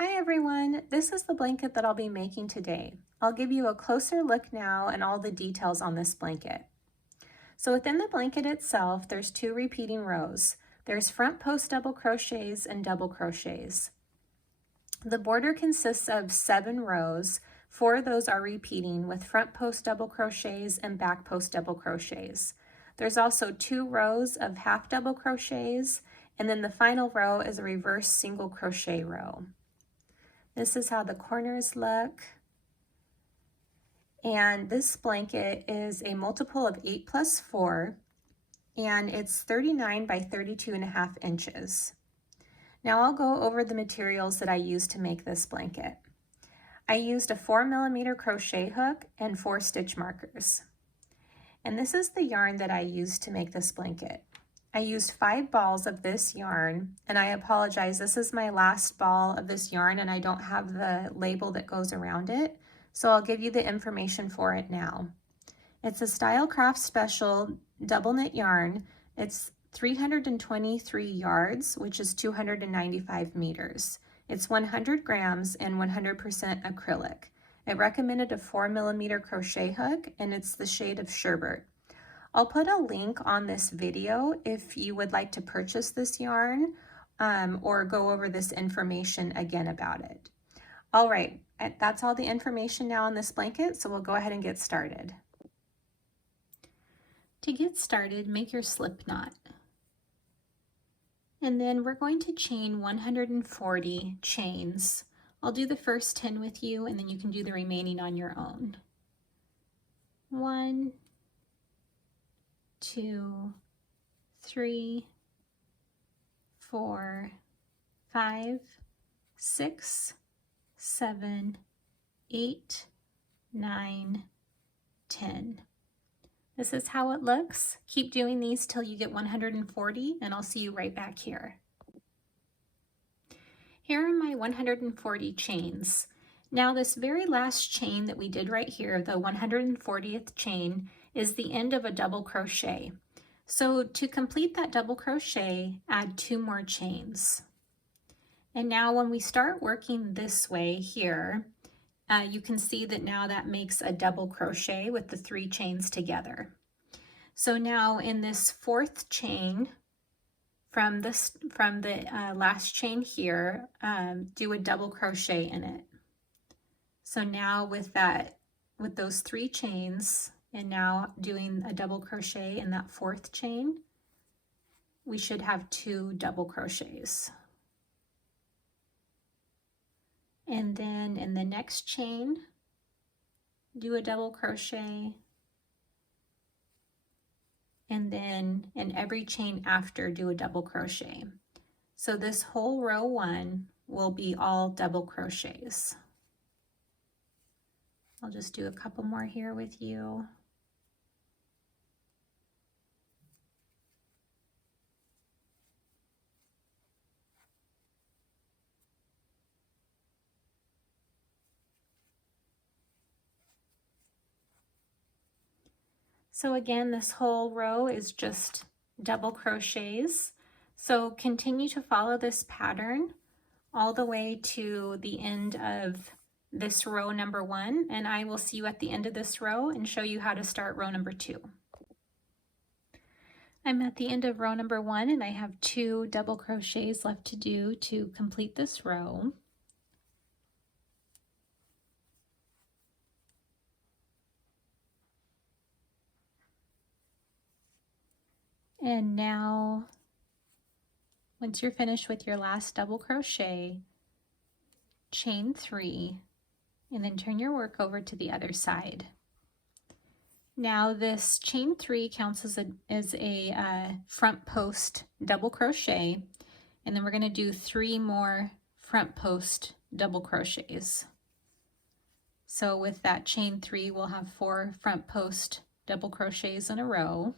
Hi everyone, this is the blanket that I'll be making today. I'll give you a closer look now and all the details on this blanket. So within the blanket itself, there's 2 repeating rows. There's front post double crochets and double crochets. The border consists of 7 rows. 4 of those are repeating with front post double crochets and back post double crochets. There's also 2 rows of half double crochets, and then the final row is a reverse single crochet row. This is how the corners look. And this blanket is a multiple of 8 plus 4, and it's 39 by 32.5 inches. Now I'll go over the materials that I used to make this blanket. I used a 4mm crochet hook and 4 stitch markers. And this is the yarn that I used to make this blanket. I used 5 balls of this yarn, and I apologize, this is my last ball of this yarn and I don't have the label that goes around it, so I'll give you the information for it now. It's a Style Craft Special double knit yarn. It's 323 yards, which is 295 meters. It's 100 grams and 100% acrylic. It recommended a 4mm crochet hook, and it's the shade of Sherbet. I'll put a link on this video if you would like to purchase this yarn or go over this information again about it. All right, that's all the information now on this blanket, so we'll go ahead and get started. To get started, make your slip knot. And then we're going to chain 140 chains. I'll do the first 10 with you, and then you can do the remaining on your own. 1, 2, 3, 4, 5, 6, 7, 8, 9, 10. This is how it looks. Keep doing these till you get 140, and I'll see you right back here. Here are my 140 chains. Now this very last chain that we did right here, the 140th chain, is the end of a double crochet. So to complete that double crochet, add 2 more chains. And now when we start working this way here, you can see that now that makes a double crochet with the 3 chains together. So now in this 4th chain from the last chain here, do a double crochet in it. So now with those 3 chains, and now doing a double crochet in that 4th chain, we should have 2 double crochets. And then in the next chain, do a double crochet, and then in every chain after, do a double crochet. So this whole row 1 will be all double crochets. I'll just do a couple more here with you. So again, this whole row is just double crochets. So continue to follow this pattern all the way to the end of this row number 1, and I will see you at the end of this row and show you how to start row number 2. I'm at the end of row number 1, and I have 2 double crochets left to do to complete this row. And now, once you're finished with your last double crochet, chain 3, and then turn your work over to the other side. Now this chain 3 counts as a front post double crochet, and then we're going to do 3 more front post double crochets. So with that chain 3, we'll have 4 front post double crochets in a row.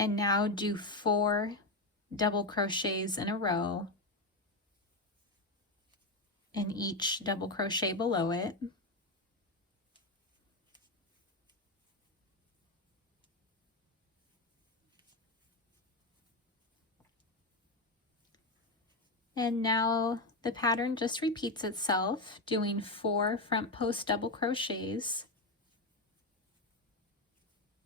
And now do 4 double crochets in a row, and each double crochet below it. And now the pattern just repeats itself, doing 4 front post double crochets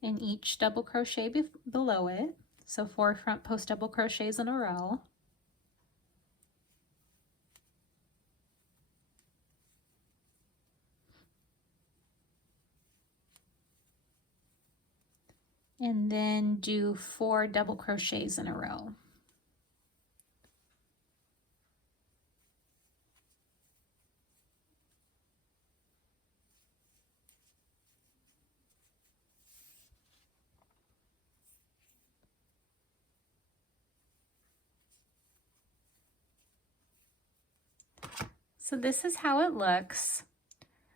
in each double crochet below it. So 4 front post double crochets in a row. And then do 4 double crochets in a row. So this is how it looks.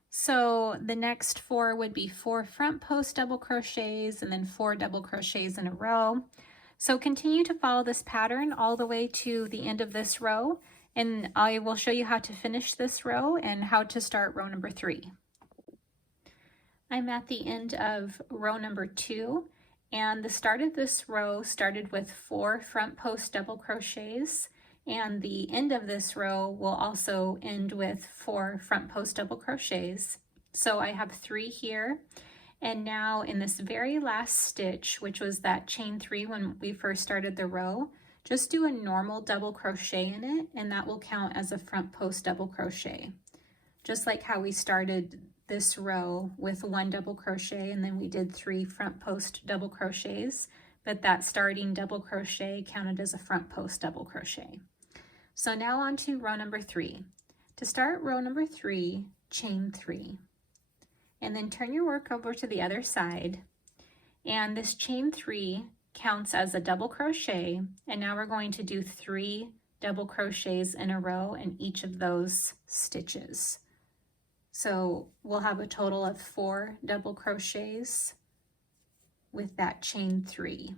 So the next 4 would be 4 front post double crochets and then 4 double crochets in a row. So continue to follow this pattern all the way to the end of this row, and I will show you how to finish this row and how to start row number 3. I'm at the end of row number 2, and the start of this row started with 4 front post double crochets, and the end of this row will also end with 4 front post double crochets. So I have 3 here, and now in this very last stitch, which was that chain 3 when we first started the row, just do a normal double crochet in it, and that will count as a front post double crochet. Just like how we started this row with 1 double crochet and then we did 3 front post double crochets, but that starting double crochet counted as a front post double crochet. So now on to row number 3. To start row number 3, chain 3, and then turn your work over to the other side, and this chain 3 counts as a double crochet, and now we're going to do 3 double crochets in a row in each of those stitches. So we'll have a total of 4 double crochets with that chain 3.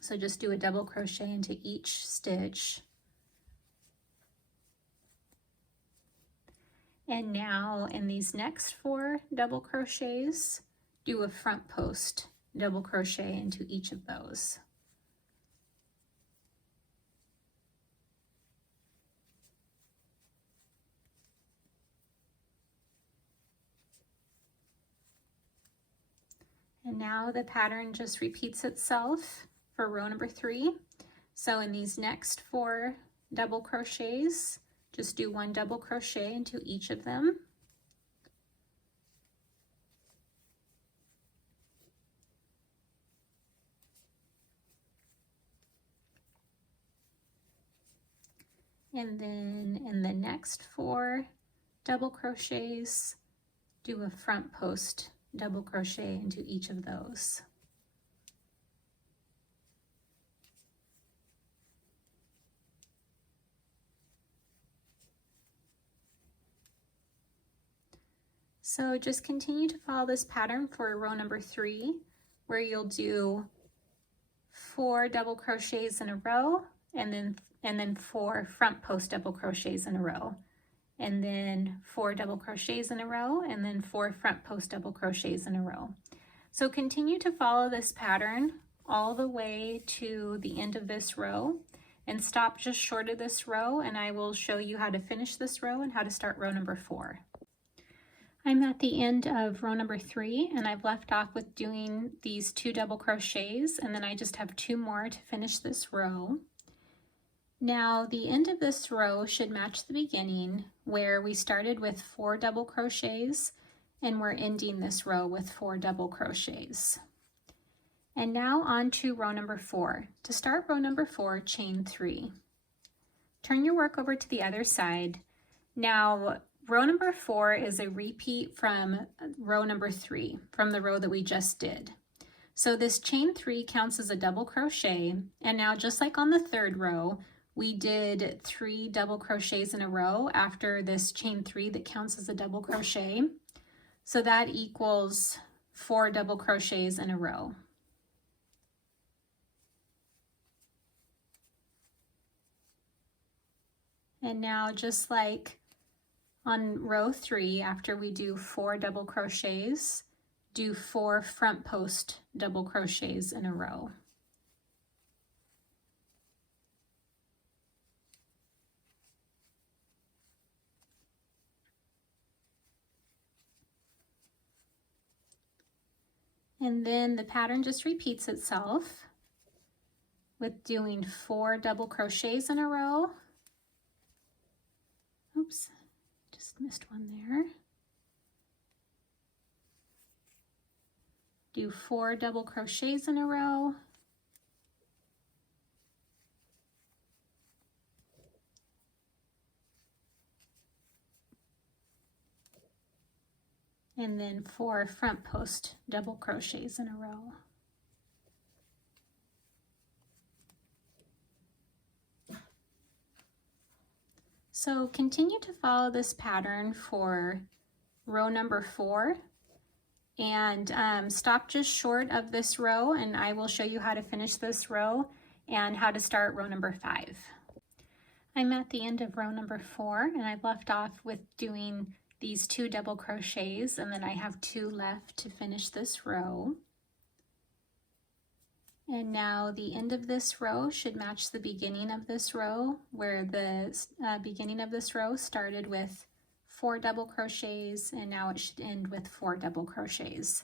So just do a double crochet into each stitch. And now in these next 4 double crochets, do a front post double crochet into each of those. And now the pattern just repeats itself for row number 3. So in these next 4 double crochets, just do 1 double crochet into each of them. And then in the next 4 double crochets, do a front post double crochet into each of those. So just continue to follow this pattern for row number 3, where you'll do 4 double crochets in a row, and then 4 front post double crochets in a row, and then 4 double crochets in a row, and then 4 front post double crochets in a row. So continue to follow this pattern all the way to the end of this row, and stop just short of this row, and I will show you how to finish this row and how to start row number 4. I'm at the end of row number 3, and I've left off with doing these 2 double crochets, and then I just have 2 more to finish this row. Now the end of this row should match the beginning, where we started with 4 double crochets, and we're ending this row with 4 double crochets. And now on to row number 4. To start row number 4, chain 3. Turn your work over to the other side. Now row number 4 is a repeat from row number 3, from the row that we just did. So this chain 3 counts as a double crochet, and now just like on the 3rd row, we did 3 double crochets in a row after this chain 3 that counts as a double crochet. So that equals 4 double crochets in a row. And now just like on row 3, after we do 4 double crochets, do 4 front post double crochets in a row. And then the pattern just repeats itself with doing 4 double crochets in a row. Oops, just missed one there. Do 4 double crochets in a row. And then 4 front post double crochets in a row. So continue to follow this pattern for row number 4, and stop just short of this row, and I will show you how to finish this row and how to start row number 5. I'm at the end of row number 4, and I've left off with doing these 2 double crochets, and then I have 2 left to finish this row. And now the end of this row should match the beginning of this row, where the beginning of this row started with 4 double crochets, and now it should end with 4 double crochets.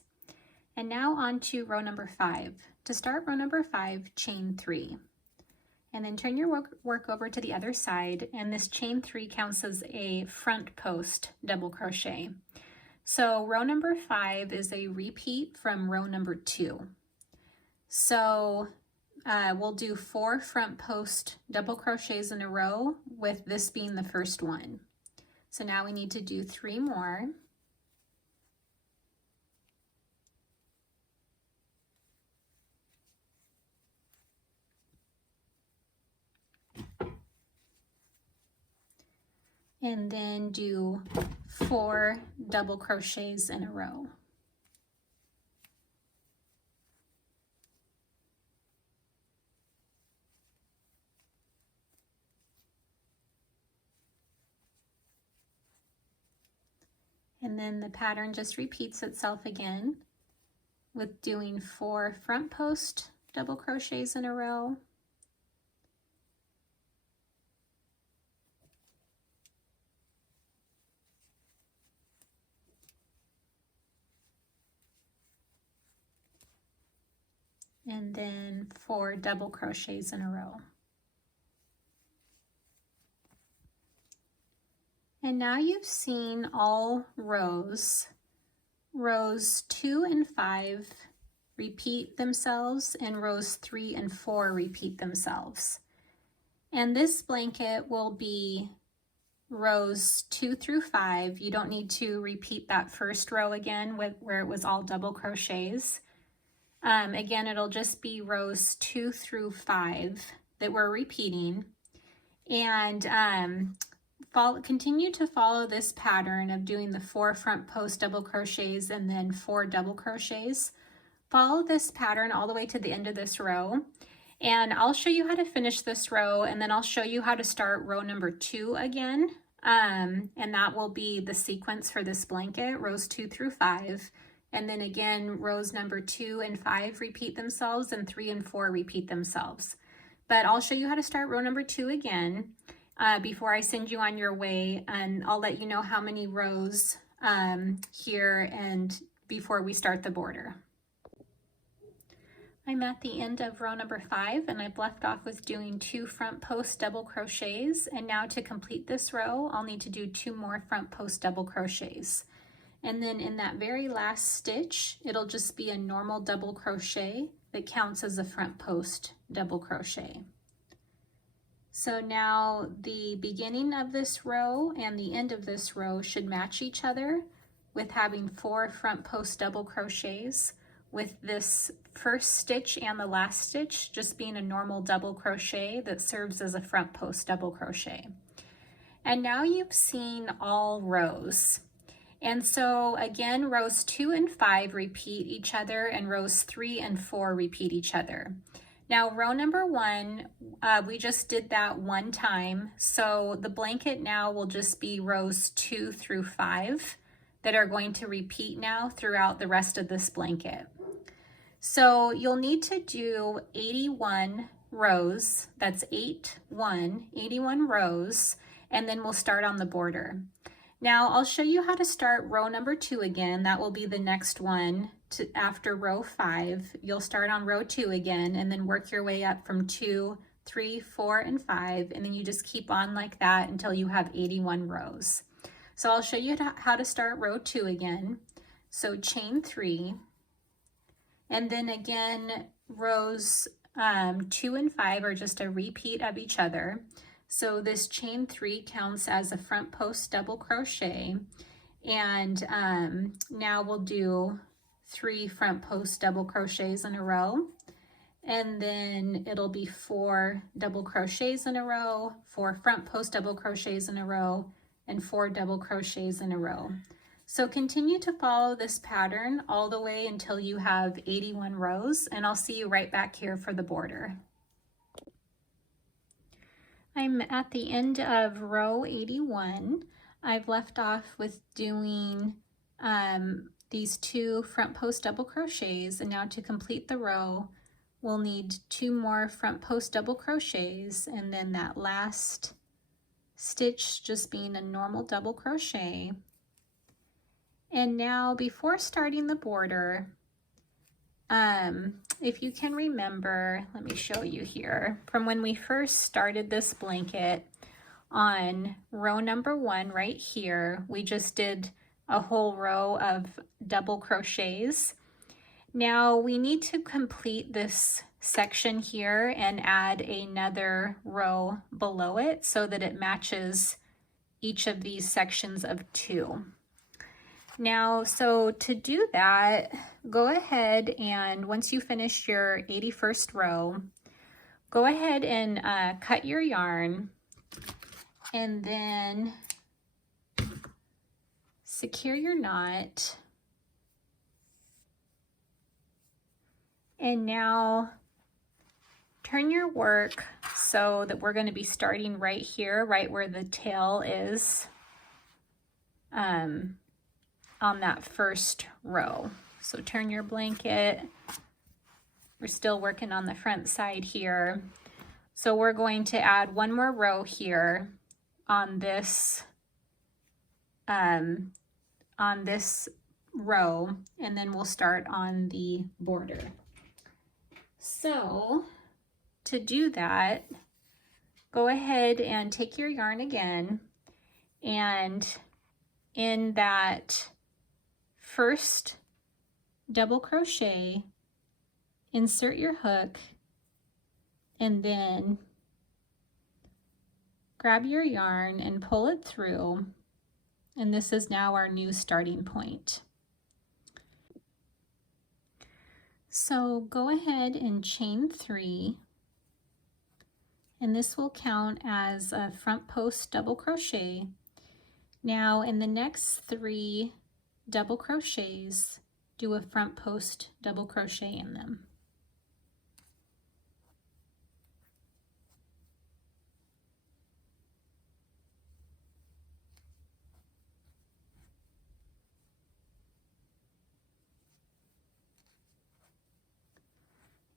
And now on to row number 5. To start row number 5, chain 3. And then turn your work over to the other side, and this chain 3 counts as a front post double crochet. So row number 5 is a repeat from row number 2. So we'll do 4 front post double crochets in a row, with this being the first one. So now we need to do 3 more. And then do 4 double crochets in a row. And then the pattern just repeats itself again with doing 4 front post double crochets in a row. And then 4 double crochets in a row. And now you've seen all rows. Rows 2 and 5 repeat themselves, and rows 3 and 4 repeat themselves. And this blanket will be rows 2 through 5. You don't need to repeat that first row again where it was all double crochets. Again, it'll just be rows 2 through 5 that we're repeating. And continue to follow this pattern of doing the 4 front post double crochets and then 4 double crochets. Follow this pattern all the way to the end of this row, and I'll show you how to finish this row, and then I'll show you how to start row number 2 again, and that will be the sequence for this blanket, rows 2 through 5. And then again, rows number 2 and 5 repeat themselves, and 3 and 4 repeat themselves. But I'll show you how to start row number 2 again before I send you on your way, and I'll let you know how many rows here and before we start the border. I'm at the end of row number 5, and I've left off with doing 2 front post double crochets, and now to complete this row I'll need to do 2 more front post double crochets. And then in that very last stitch, it'll just be a normal double crochet that counts as a front post double crochet. So now the beginning of this row and the end of this row should match each other with having 4 front post double crochets, with this first stitch and the last stitch just being a normal double crochet that serves as a front post double crochet. And now you've seen all rows. And so again, rows 2 and 5 repeat each other, and rows 3 and 4 repeat each other. Now row number 1, we just did that one time, so the blanket now will just be rows 2 through 5 that are going to repeat now throughout the rest of this blanket. So you'll need to do 81 rows, that's 81 rows, and then we'll start on the border. Now I'll show you how to start row number 2 again. That will be the next one after row 5, you'll start on row 2 again and then work your way up from 2, 3, 4, and 5, and then you just keep on like that until you have 81 rows. So I'll show you how to start row 2 again. So chain 3, and then again rows 2 and 5 are just a repeat of each other. So this chain 3 counts as a front post double crochet, and now we'll do 3 front post double crochets in a row, and then it'll be 4 double crochets in a row, 4 front post double crochets in a row, and 4 double crochets in a row. So continue to follow this pattern all the way until you have 81 rows, and I'll see you right back here for the border. I'm at the end of row 81. I've left off with doing these 2 front post double crochets, and now to complete the row we'll need 2 more front post double crochets, and then that last stitch just being a normal double crochet. And now before starting the border, if you can remember, let me show you here, from when we first started this blanket on row number 1 right here, we just did a whole row of double crochets. Now we need to complete this section here and add another row below it so that it matches each of these sections of 2. Now, so to do that, go ahead and once you finish your 81st row, go ahead and cut your yarn and then secure your knot. And now turn your work so that we're going to be starting right here, right where the tail is on that first row. So turn your blanket. We're still working on the front side here. So we're going to add 1 more row here on this row, and then we'll start on the border. So to do that, go ahead and take your yarn again, and in that first double crochet, insert your hook, and then grab your yarn and pull it through, and this is now our new starting point. So go ahead and chain 3, and this will count as a front post double crochet. Now in the next 3 double crochets, do a front post double crochet in them.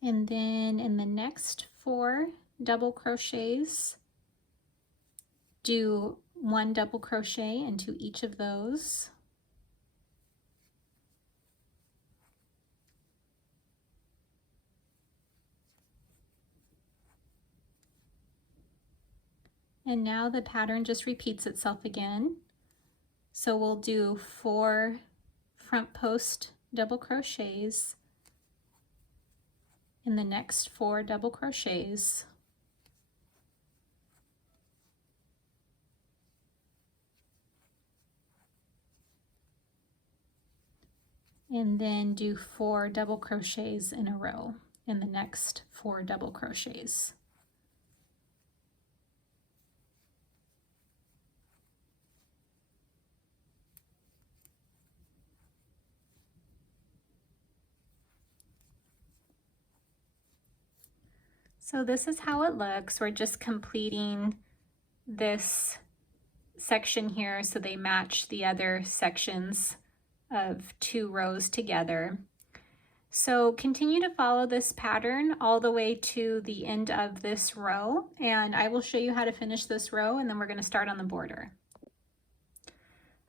And then in the next 4 double crochets, do 1 double crochet into each of those. And now the pattern just repeats itself again. So we'll do 4 front post double crochets in the next 4 double crochets. And then do 4 double crochets in a row in the next 4 double crochets. So this is how it looks. We're just completing this section here so they match the other sections of 2 rows together. So continue to follow this pattern all the way to the end of this row, and I will show you how to finish this row, and then we're going to start on the border.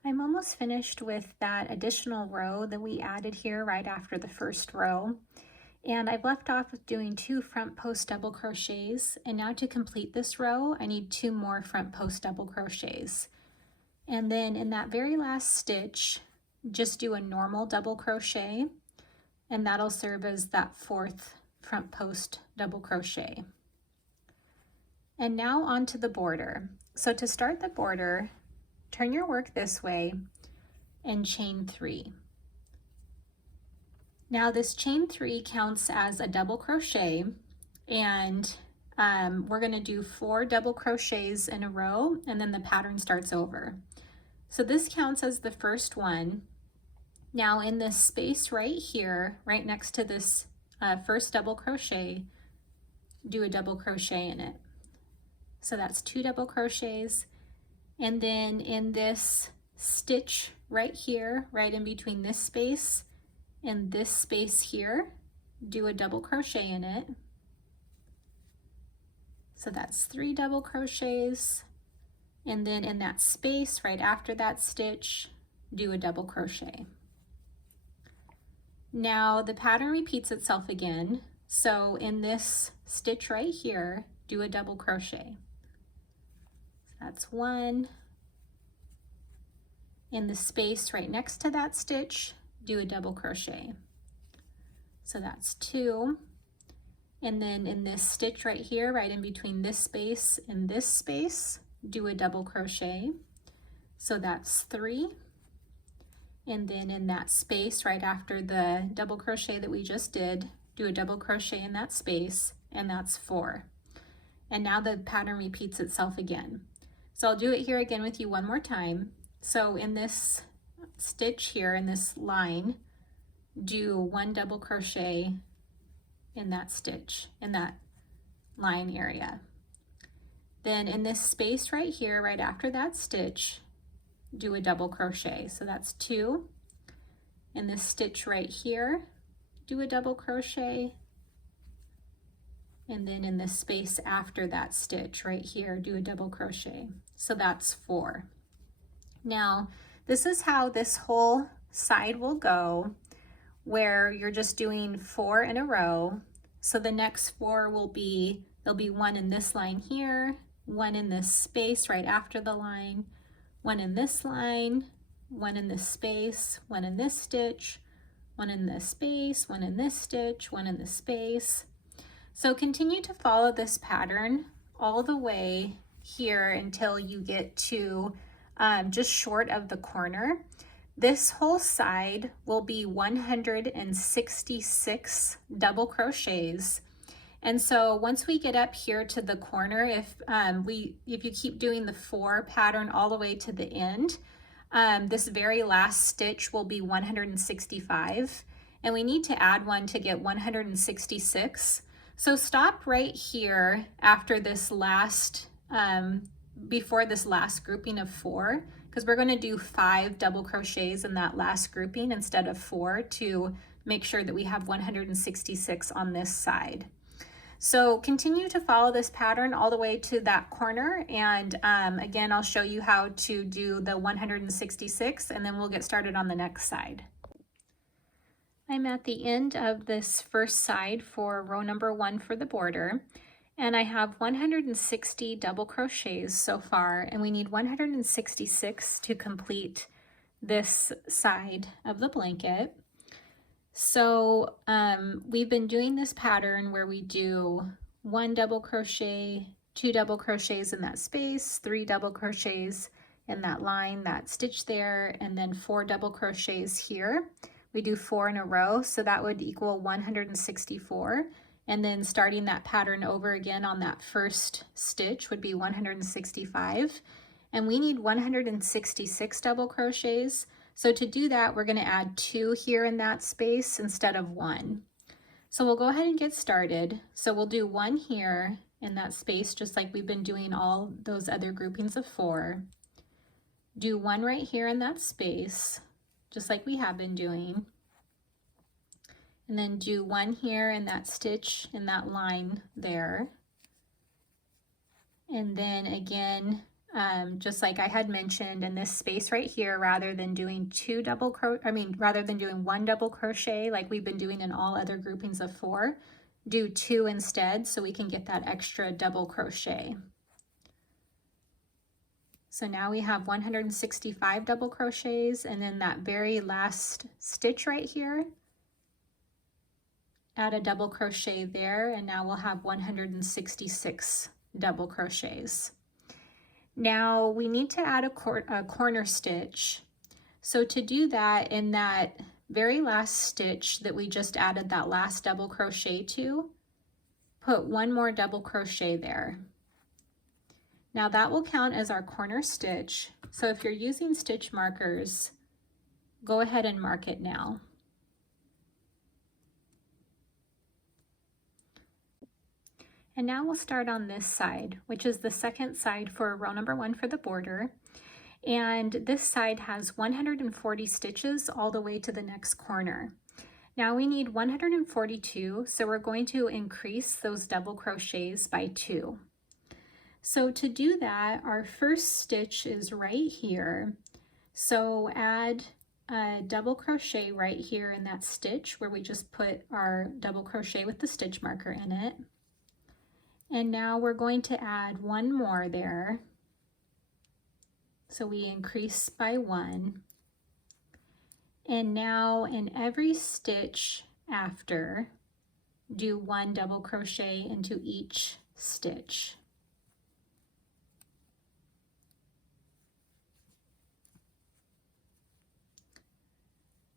I'm almost finished with that additional row that we added here right after the first row. And I've left off with doing 2 front post double crochets. And now to complete this row, I need 2 more front post double crochets. And then in that very last stitch, just do a normal double crochet, and that'll serve as that 4th front post double crochet. And now onto the border. So to start the border, turn your work this way and chain 3. Now this chain 3 counts as a double crochet, and we're going to do 4 double crochets in a row, and then the pattern starts over. So this counts as the first one. Now in this space right here, right next to this first double crochet, do a double crochet in it. So that's 2 double crochets. And then in this stitch right here, right in between this space and this space here, do a double crochet in it. So that's 3 double crochets. And then in that space right after that stitch, do a double crochet. Now the pattern repeats itself again. So in this stitch right here, do a double crochet. That's 1. In the space right next to that stitch, do a double crochet. So that's 2. And then in this stitch right here, right in between this space and this space, do a double crochet. So that's 3. And then in that space right after the double crochet that we just did, do a double crochet in that space, and that's 4. And now the pattern repeats itself again. So I'll do it here again with you one more time. So in this stitch here, in this line, do 1 double crochet in that stitch, in that line area. Then in this space right here, right after that stitch, do a double crochet. So that's 2. In this stitch right here, do a double crochet. And then in the space after that stitch right here, do a double crochet. So that's 4. Now, this is how this whole side will go, where you're just doing 4 in a row. So the next 4 will be, there'll be 1 in this line here, 1 in this space right after the line, 1 in this line, 1 in this space, 1 in this stitch, 1 in this space, 1 in this stitch, 1 in this space. So continue to follow this pattern all the way here until you get to just short of the corner. This whole side will be 166 double crochets. And so once we get up here to the corner, if you keep doing the 4 pattern all the way to the end, this very last stitch will be 165, and we need to add 1 to get 166. So stop right here after this last, before this last grouping of 4, because we're going to do 5 double crochets in that last grouping instead of 4 to make sure that we have 166 on this side. So continue to follow this pattern all the way to that corner, and again, I'll show you how to do the 166, and then we'll get started on the next side. I'm at the end of this first side for row number 1 for the border, and I have 160 double crochets so far, and we need 166 to complete this side of the blanket. So we've been doing this pattern where we do 1 double crochet, 2 double crochets in that space, 3 double crochets in that line, that stitch there, and then 4 double crochets here. We do 4 in a row, so that would equal 164. And then starting that pattern over again on that first stitch would be 165. And we need 166 double crochets. So to do that, we're going to add 2 here in that space instead of 1. So we'll go ahead and get started. So we'll do 1 here in that space, just like we've been doing all those other groupings of 4. Do 1 right here in that space, just like we have been doing. And then do 1 here in that stitch in that line there. And then again, just like I had mentioned in this space right here, rather than doing one double crochet like we've been doing in all other groupings of 4, do 2 instead so we can get that extra double crochet. So now we have 165 double crochets, and then that very last stitch right here, add a double crochet there, and now we'll have 166 double crochets. Now we need to add a corner stitch. So to do that, in that very last stitch that we just added that last double crochet to, put 1 more double crochet there. Now that will count as our corner stitch. So if you're using stitch markers, go ahead and mark it now. And now we'll start on this side, which is the second side for row number 1 for the border. And this side has 140 stitches all the way to the next corner. Now we need 142, so we're going to increase those double crochets by 2. So to do that, our first stitch is right here. So add a double crochet right here in that stitch where we just put our double crochet with the stitch marker in it. And now we're going to add 1 more there. So we increase by 1. And now in every stitch after, do 1 double crochet into each stitch.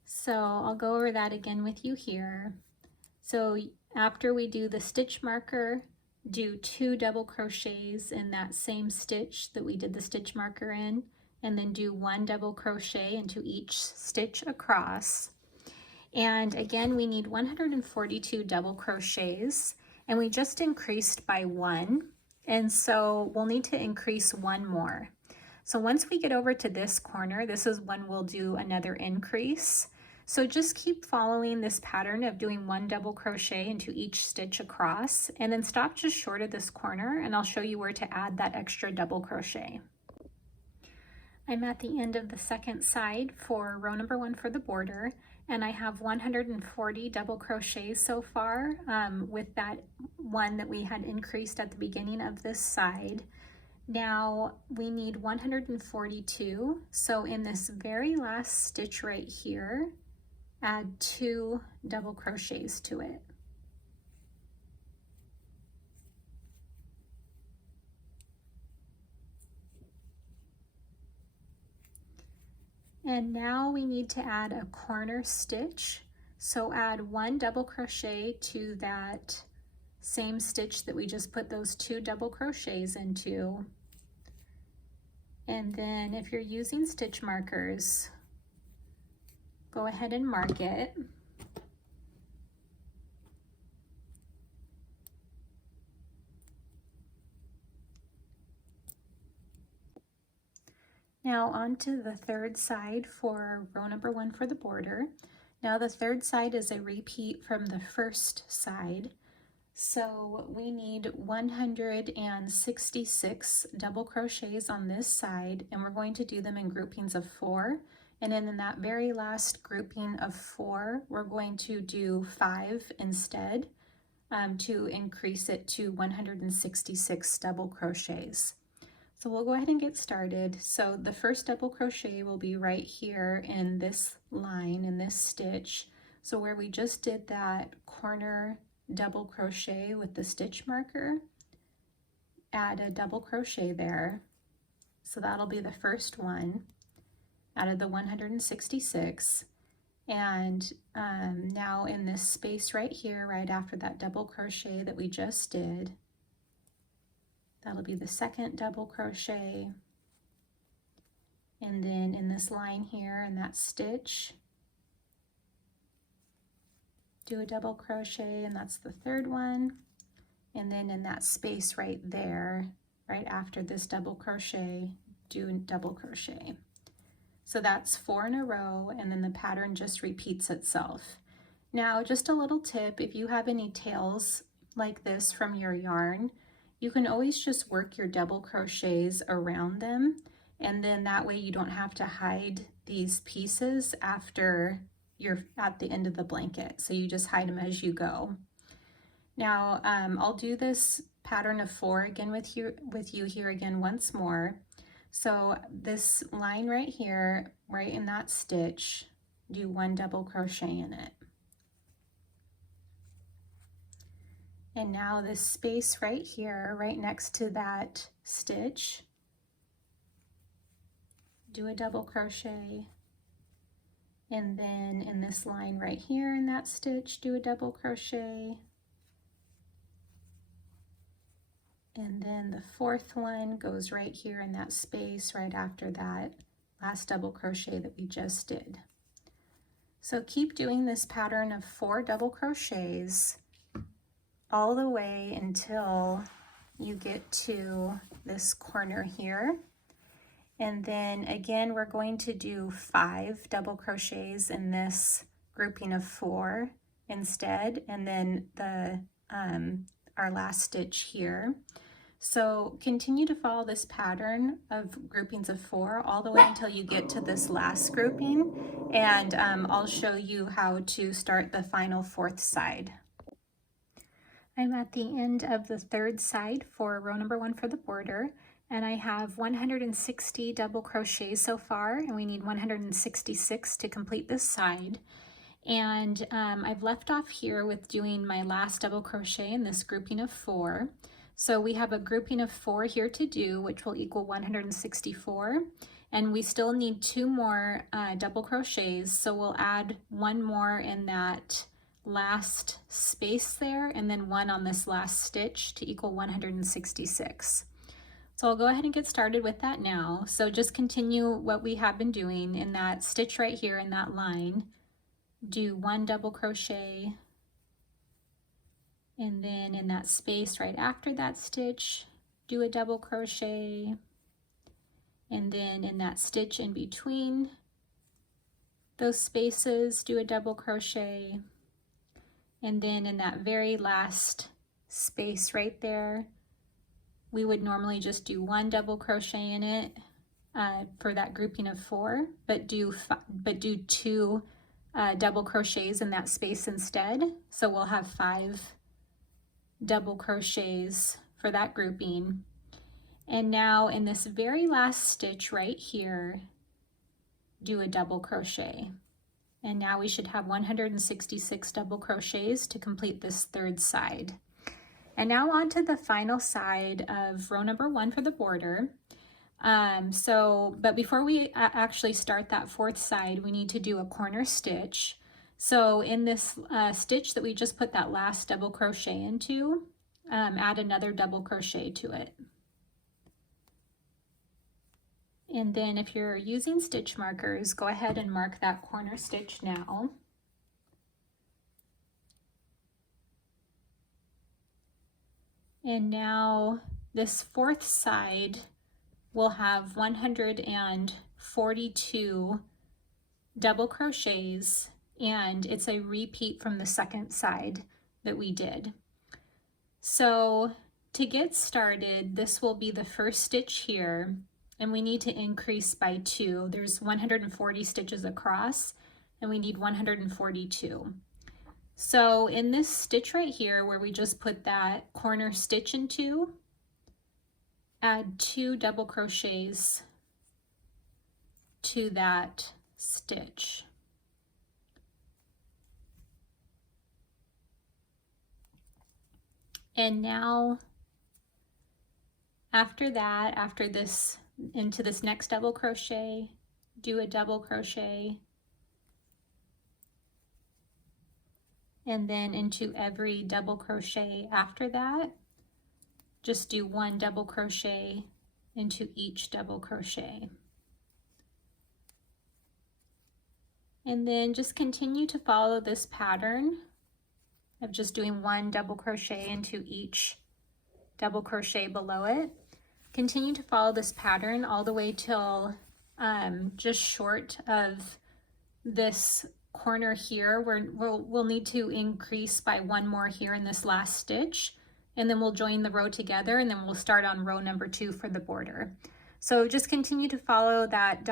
So I'll go over that again with you here. So after we do the stitch marker, do 2 double crochets in that same stitch that we did the stitch marker in, and then do 1 double crochet into each stitch across. And again, we need 142 double crochets, and we just increased by 1, and so we'll need to increase 1 more. So once we get over to this corner, this is when we'll do another increase. So just keep following this pattern of doing 1 double crochet into each stitch across, and then stop just short of this corner, and I'll show you where to add that extra double crochet. I'm at the end of the second side for row number 1 for the border, and I have 140 double crochets so far with that one that we had increased at the beginning of this side. Now we need 142, so in this very last stitch right here, add 2 double crochets to it. And now we need to add a corner stitch. So add 1 double crochet to that same stitch that we just put those 2 double crochets into. And then if you're using stitch markers, go ahead and mark it. Now onto the third side for row number 1 for the border. Now the third side is a repeat from the first side. So we need 166 double crochets on this side, and we're going to do them in groupings of 4. And then in that very last grouping of 4, we're going to do 5 instead to increase it to 166 double crochets. So we'll go ahead and get started. So the first double crochet will be right here in this line, in this stitch. So where we just did that corner double crochet with the stitch marker, add a double crochet there. So that'll be the first one out of the 166. And now in this space right here, right after that double crochet that we just did, that'll be the second double crochet. And then in this line here in that stitch, do a double crochet, and that's the third one. And then in that space right there, right after this double crochet, do a double crochet. So that's 4 in a row, and then the pattern just repeats itself. Now, just a little tip, if you have any tails like this from your yarn, You can always just work your double crochets around them, and then that way you don't have to hide these pieces after you're at the end of the blanket. So you just hide them as you go. Now I'll do this pattern of 4 again with you here again once more. So this line right here, right in that stitch, do 1 double crochet in it. And now this space right here, right next to that stitch, do a double crochet. And then in this line right here in that stitch, do a double crochet. And then the 4th one goes right here in that space right after that last double crochet that we just did. So keep doing this pattern of 4 double crochets all the way until you get to this corner here. And then again, we're going to do 5 double crochets in this grouping of 4 instead, and then the our last stitch here. So continue to follow this pattern of groupings of 4 all the way until you get to this last grouping, and I'll show you how to start the final 4th side. I'm at the end of the 3rd side for row number 1 for the border, and I have 160 double crochets so far, and we need 166 to complete this side. And I've left off here with doing my last double crochet in this grouping of 4. So we have a grouping of 4 here to do, which will equal 164, and we still need 2 more double crochets, so we'll add 1 more in that last space there, and then 1 on this last stitch to equal 166. So I'll go ahead and get started with that now. So just continue what we have been doing in that stitch right here in that line. Do 1 double crochet, and then in that space right after that stitch, do a double crochet, and then in that stitch in between those spaces, do a double crochet, and then in that very last space right there, we would normally just do 1 double crochet in it for that grouping of 4, but do 2 double crochets in that space instead. So we'll have 5 double crochets for that grouping. And now in this very last stitch right here, do a double crochet. And now we should have 166 double crochets to complete this 3rd side. And now on to the final side of row number 1 for the border. But before we actually start that 4th side, we need to do a corner stitch. So in this stitch that we just put that last double crochet into, add another double crochet to it. And then if you're using stitch markers, go ahead and mark that corner stitch now. And now this 4th side will have 142 double crochets, and it's a repeat from the 2nd side that we did. So to get started, this will be the first stitch here, and we need to increase by 2. There's 140 stitches across, and we need 142. So in this stitch right here where we just put that corner stitch into, add 2 double crochets to that stitch. And now after that, after this, into this next double crochet, do a double crochet, and then into every double crochet after that, just do 1 double crochet into each double crochet. And then just continue to follow this pattern of just doing 1 double crochet into each double crochet below it. Continue to follow this pattern all the way till just short of this corner here, where we'll need to increase by 1 more here in this last stitch and then we'll join the row together, and then we'll start on row number 2 for the border. So just continue to follow that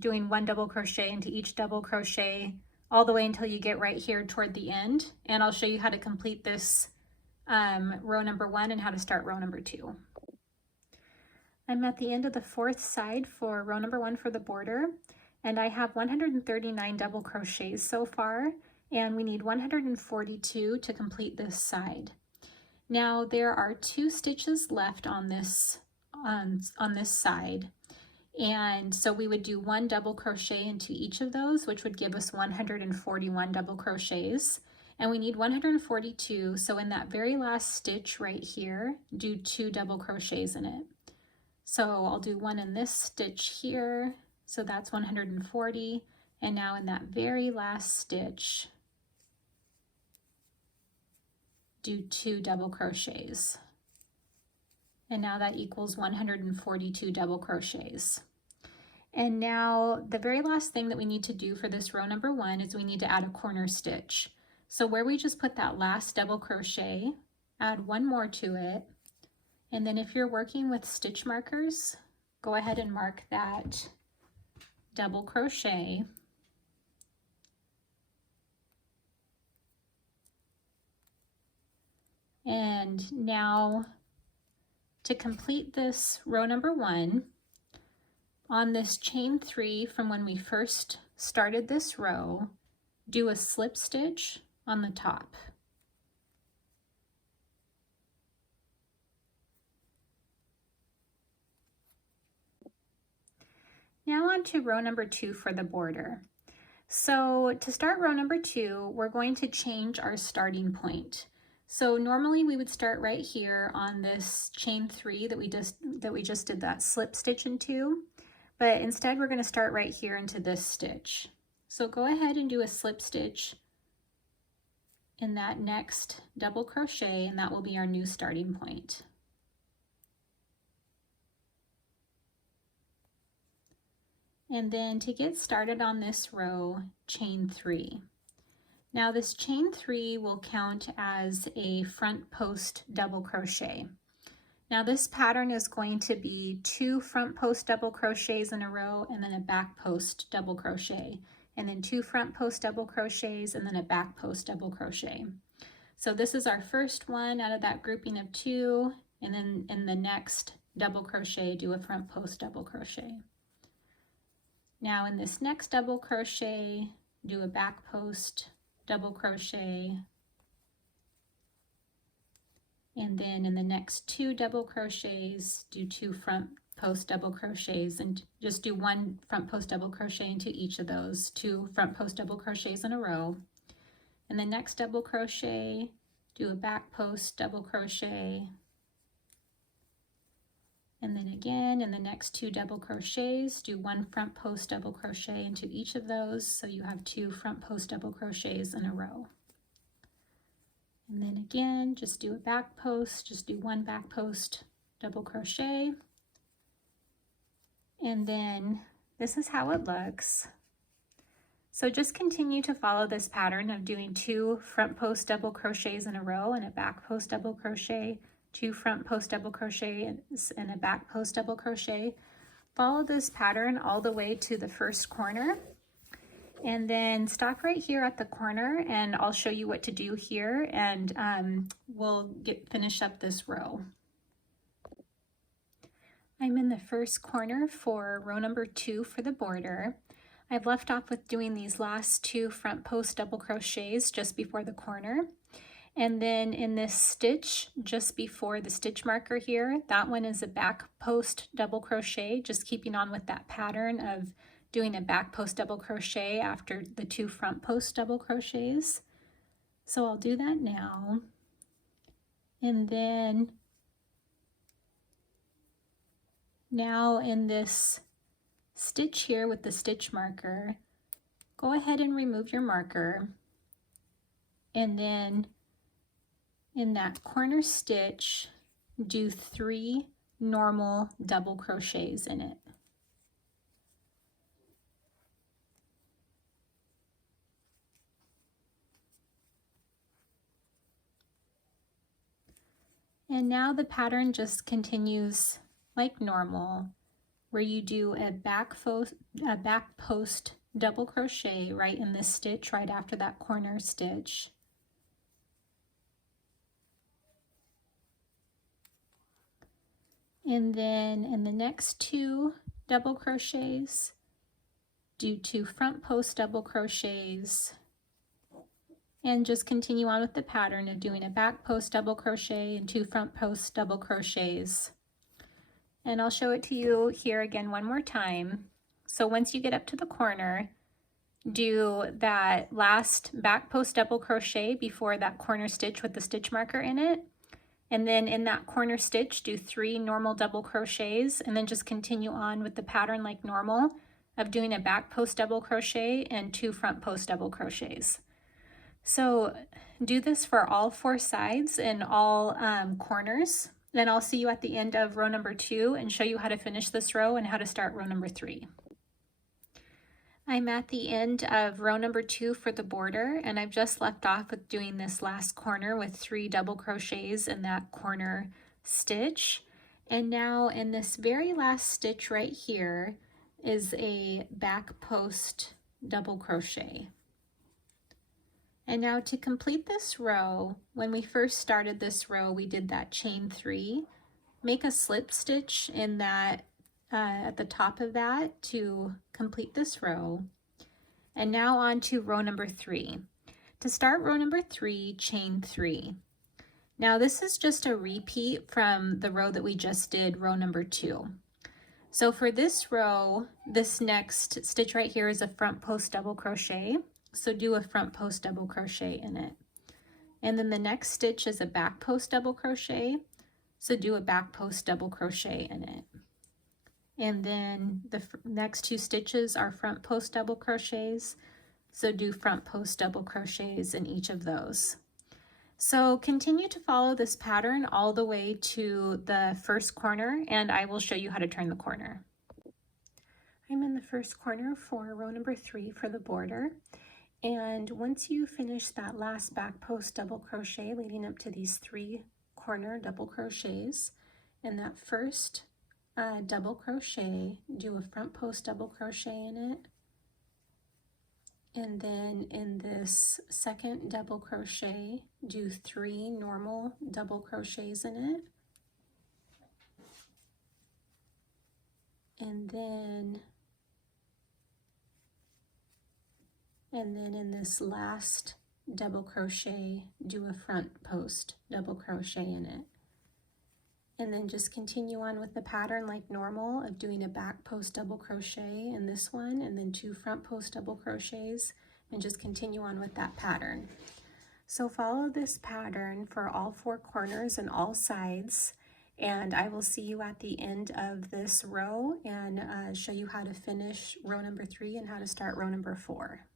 doing 1 double crochet into each double crochet all the way until you get right here toward the end, and I'll show you how to complete this row number 1 and how to start row number 2. I'm at the end of the 4th side for row number 1 for the border, and I have 139 double crochets so far, and we need 142 to complete this side. Now there are 2 stitches left on this side, and so we would do 1 double crochet into each of those, which would give us 141 double crochets, and we need 142. So in that very last stitch right here, do 2 double crochets in it. So I'll do 1 in this stitch here, so that's 140, and now in that very last stitch, do 2 double crochets. And now that equals 142 double crochets. And now the very last thing that we need to do for this row number 1 is we need to add a corner stitch. So where we just put that last double crochet, add 1 more to it. And then if you're working with stitch markers, go ahead and mark that double crochet. And now to complete this row number 1, on this chain 3 from when we first started this row, do a slip stitch on the top. Now on to row number 2 for the border. So to start row number 2, we're going to change our starting point. So normally we would start right here on this chain 3 that we just did that slip stitch into, but instead we're going to start right here into this stitch. So go ahead and do a slip stitch in that next double crochet, and that will be our new starting point. And then to get started on this row, chain 3. Now this chain 3 will count as a front post double crochet. Now this pattern is going to be 2 front post double crochets in a row, and then a back post double crochet, and then 2 front post double crochets, and then a back post double crochet. So this is our first one out of that grouping of 2, and then in the next double crochet, do a front post double crochet. Now in this next double crochet, do a back post double crochet, and then in the next 2 double crochets, do 2 front post double crochets, and just do 1 front post double crochet into each of those 2 front post double crochets in a row. In the next double crochet, do a back post double crochet, and then again in the next 2 double crochets, do 1 front post double crochet into each of those, so you have 2 front post double crochets in a row. And then again, just do a back post, just do 1 back post double crochet, and then this is how it looks. So just continue to follow this pattern of doing 2 front post double crochets in a row and a back post double crochet, 2 front post double crochet and a back post double crochet. Follow this pattern all the way to the first corner, and then stop right here at the corner, and I'll show you what to do here, and we'll finish up this row. I'm in the first corner for row number 2 for the border. I've left off with doing these last 2 front post double crochets just before the corner. And then in this stitch just before the stitch marker here, that one is a back post double crochet, just keeping on with that pattern of doing a back post double crochet after the 2 front post double crochets. So I'll do that now. And then now in this stitch here with the stitch marker, go ahead and remove your marker, and then in that corner stitch, do 3 normal double crochets in it. And now the pattern just continues like normal, where you do a back post double crochet right in this stitch right after that corner stitch. And then in the next 2 double crochets, do 2 front post double crochets, and just continue on with the pattern of doing a back post double crochet and 2 front post double crochets. And I'll show it to you here again one more time. So once you get up to the corner, do that last back post double crochet before that corner stitch with the stitch marker in it. And then in that corner stitch, do 3 normal double crochets, and then just continue on with the pattern like normal of doing a back post double crochet and 2 front post double crochets. So do this for all 4 sides and all corners. Then I'll see you at the end of row number 2 and show you how to finish this row and how to start row number 3. I'm at the end of row number 2 for the border, and I've just left off with doing this last corner with 3 double crochets in that corner stitch. And now in this very last stitch right here is a back post double crochet. And now to complete this row, when we first started this row, we did that chain 3. Make a slip stitch in that at the top of that to complete this row. And now on to row number 3. To start row number 3, chain 3. Now this is just a repeat from the row that we just did, row number 2. So for this row, this next stitch right here is a front post double crochet. So do a front post double crochet in it. And then the next stitch is a back post double crochet. So do a back post double crochet in it. And then the next 2 stitches are front post double crochets. So do front post double crochets in each of those. So continue to follow this pattern all the way to the first corner, and I will show you how to turn the corner. I'm in the first corner for row number 3 for the border. And once you finish that last back post double crochet leading up to these 3 corner double crochets, in that first double crochet, do a front post double crochet in it, and then in this second double crochet, do 3 normal double crochets in it, and then in this last double crochet, do a front post double crochet in it. And then just continue on with the pattern like normal of doing a back post double crochet in this one, and then 2 front post double crochets, and just continue on with that pattern. So follow this pattern for all 4 corners and all sides, and I will see you at the end of this row and show you how to finish row number 3 and how to start row number 4.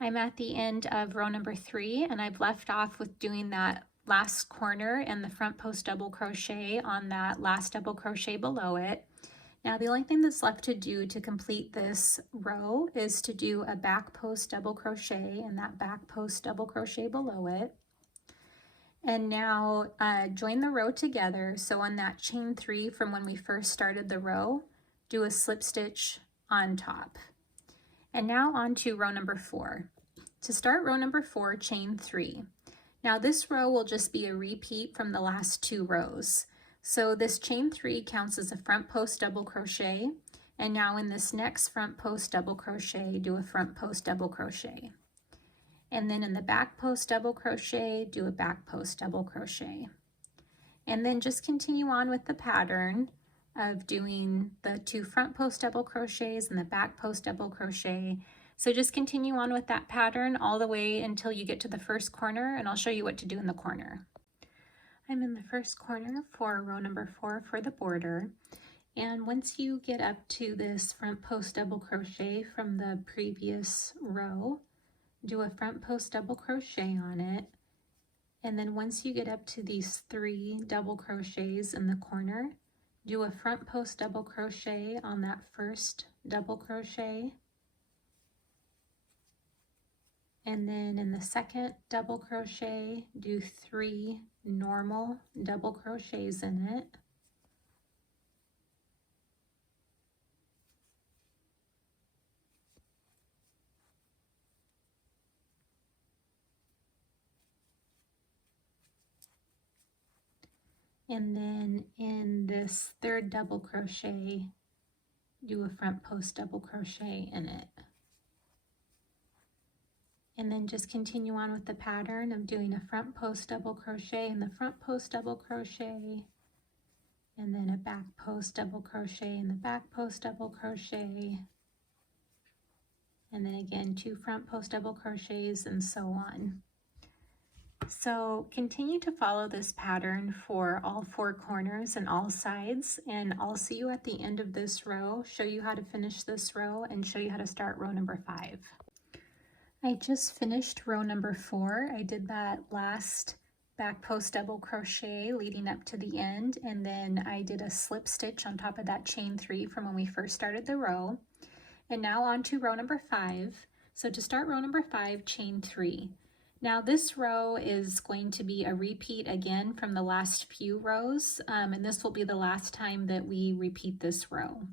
I'm at the end of row number 3, and I've left off with doing that last corner and the front post double crochet on that last double crochet below it. Now the only thing that's left to do to complete this row is to do a back post double crochet and that back post double crochet below it. And now join the row together. So on that chain 3 from when we first started the row, do a slip stitch on top. And now on to row number 4. To start row number 4, chain 3. Now this row will just be a repeat from the last 2 rows. So this chain 3 counts as a front post double crochet, and now in this next front post double crochet, do a front post double crochet. And then in the back post double crochet, do a back post double crochet. And then just continue on with the pattern of doing the 2 front post double crochets and the back post double crochet. So just continue on with that pattern all the way until you get to the first corner, and I'll show you what to do in the corner. I'm in the first corner for row number 4 for the border, and once you get up to this front post double crochet from the previous row, do a front post double crochet on it, and then once you get up to these 3 double crochets in the corner, do a front post double crochet on that first double crochet, And then in the second double crochet, do 3 normal double crochets in it. And then in this third double crochet, do a front post double crochet in it. And then just continue on with the pattern of doing a front post double crochet in the front post double crochet, and then a back post double crochet in the back post double crochet, and then again 2 front post double crochets, and so on. So continue to follow this pattern for all 4 corners and all sides, and I'll see you at the end of this row, show you how to finish this row, and show you how to start row number 5. I just finished row number 4. I did that last back post double crochet leading up to the end, and then I did a slip stitch on top of that chain 3 from when we first started the row. And now on to row number 5. So to start row number 5, chain 3. Now this row is going to be a repeat again from the last few rows, and this will be the last time that we repeat this row.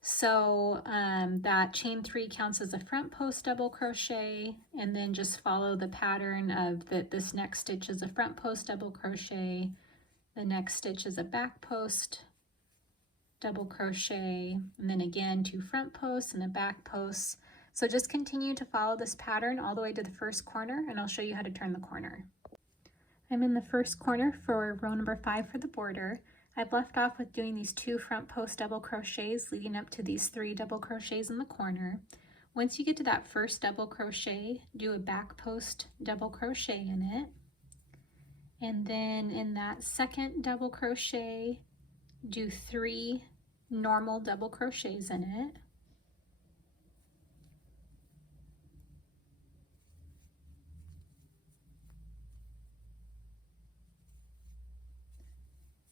So that chain 3 counts as a front post double crochet, and then just follow the pattern of that this next stitch is a front post double crochet, the next stitch is a back post double crochet, and then again 2 front posts and a back post. So just continue to follow this pattern all the way to the first corner, and I'll show you how to turn the corner. I'm in the first corner for row number 5 for the border. I've left off with doing these 2 front post double crochets leading up to these 3 double crochets in the corner. Once you get to that first double crochet, do a back post double crochet in it. And then in that second double crochet, do 3 normal double crochets in it.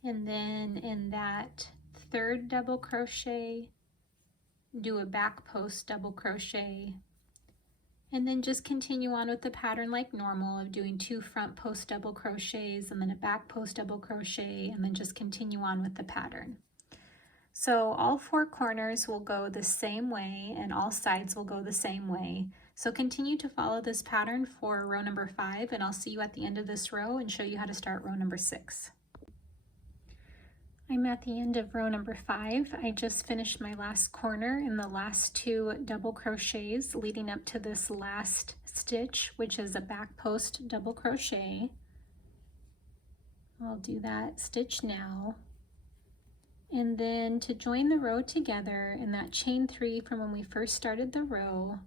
And then in that third double crochet, do a back post double crochet, and then just continue on with the pattern like normal of doing 2 front post double crochets and then a back post double crochet, and then just continue on with the pattern. So all 4 corners will go the same way and all sides will go the same way. So continue to follow this pattern for row number 5, and I'll see you at the end of this row and show you how to start row number 6. I'm at the end of row number 5. I just finished my last corner in the last 2 double crochets leading up to this last stitch, which is a back post double crochet. I'll do that stitch now. And then to join the row together in that chain 3 from when we first started the row,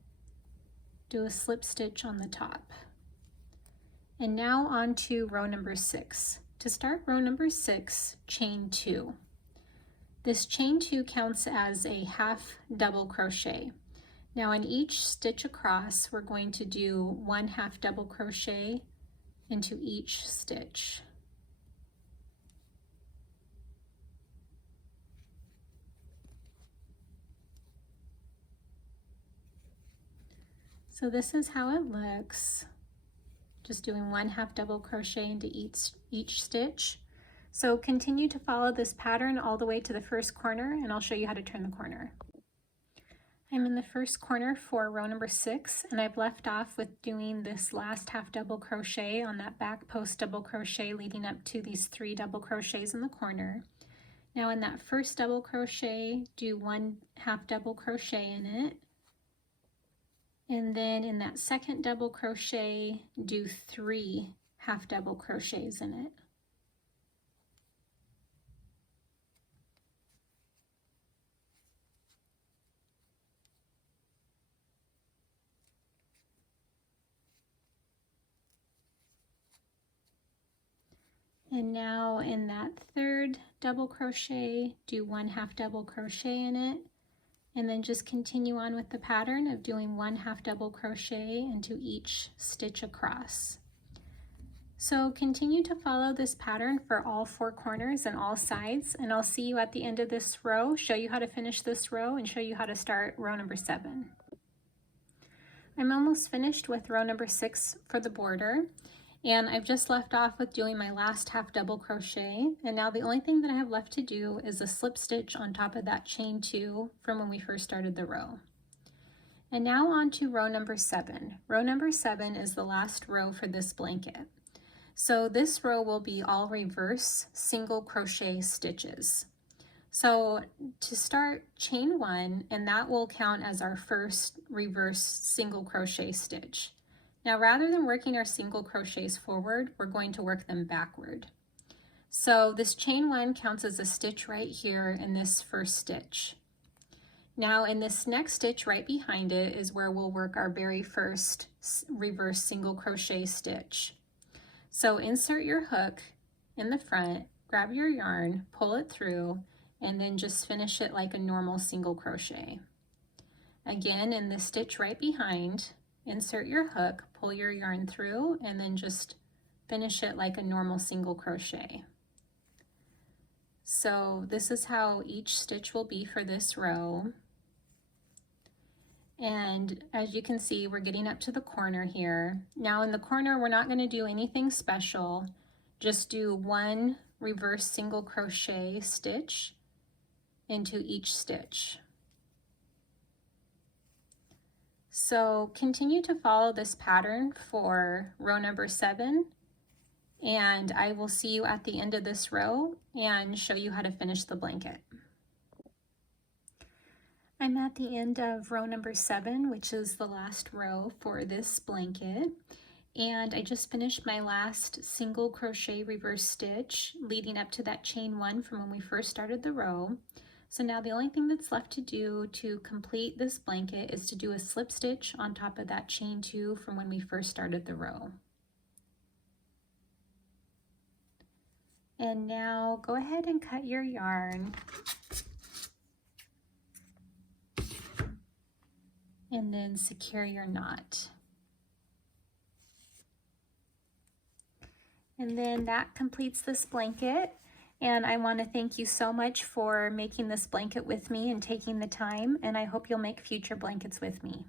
do a slip stitch on the top. And now on to row number 6. To start row number 6, chain 2. This chain 2 counts as a half double crochet. Now in each stitch across, we're going to do 1 half double crochet into each stitch. So this is how it looks. Just doing 1 half double crochet into each stitch. So continue to follow this pattern all the way to the first corner, and I'll show you how to turn the corner. I'm in the first corner for row number 6, and I've left off with doing this last half double crochet on that back post double crochet leading up to these 3 double crochets in the corner. Now in that first double crochet, do 1 half double crochet in it. And then in that second double crochet, do 3 half double crochets in it. And now in that third double crochet, do 1 half double crochet in it. And then just continue on with the pattern of doing 1 half double crochet into each stitch across. So continue to follow this pattern for all 4 corners and all sides, and I'll see you at the end of this row, show you how to finish this row, and show you how to start row number 7. I'm almost finished with row number 6 for the border, and I've just left off with doing my last half double crochet, and now the only thing that I have left to do is a slip stitch on top of that chain 2 from when we first started the row. And now on to row number 7. Row number 7 is the last row for this blanket. So this row will be all reverse single crochet stitches. So to start, chain 1, and that will count as our first reverse single crochet stitch. Now rather than working our single crochets forward, we're going to work them backward. So this chain 1 counts as a stitch right here in this first stitch. Now in this next stitch right behind it is where we'll work our very first reverse single crochet stitch. So insert your hook in the front, grab your yarn, pull it through, and then just finish it like a normal single crochet. Again, in the stitch right behind, insert your hook, pull your yarn through, and then just finish it like a normal single crochet. So this is how each stitch will be for this row. And as you can see, we're getting up to the corner here. Now in the corner, we're not going to do anything special. Just do one reverse single crochet stitch into each stitch. So continue to follow this pattern for row number 7, and I will see you at the end of this row and show you how to finish the blanket. I'm at the end of row number 7, which is the last row for this blanket, and I just finished my last single crochet reverse stitch leading up to that chain 1 from when we first started the row. So now the only thing that's left to do to complete this blanket is to do a slip stitch on top of that chain 2 from when we first started the row. And now go ahead and cut your yarn. And then secure your knot. And then that completes this blanket. And I want to thank you so much for making this blanket with me and taking the time, and I hope you'll make future blankets with me.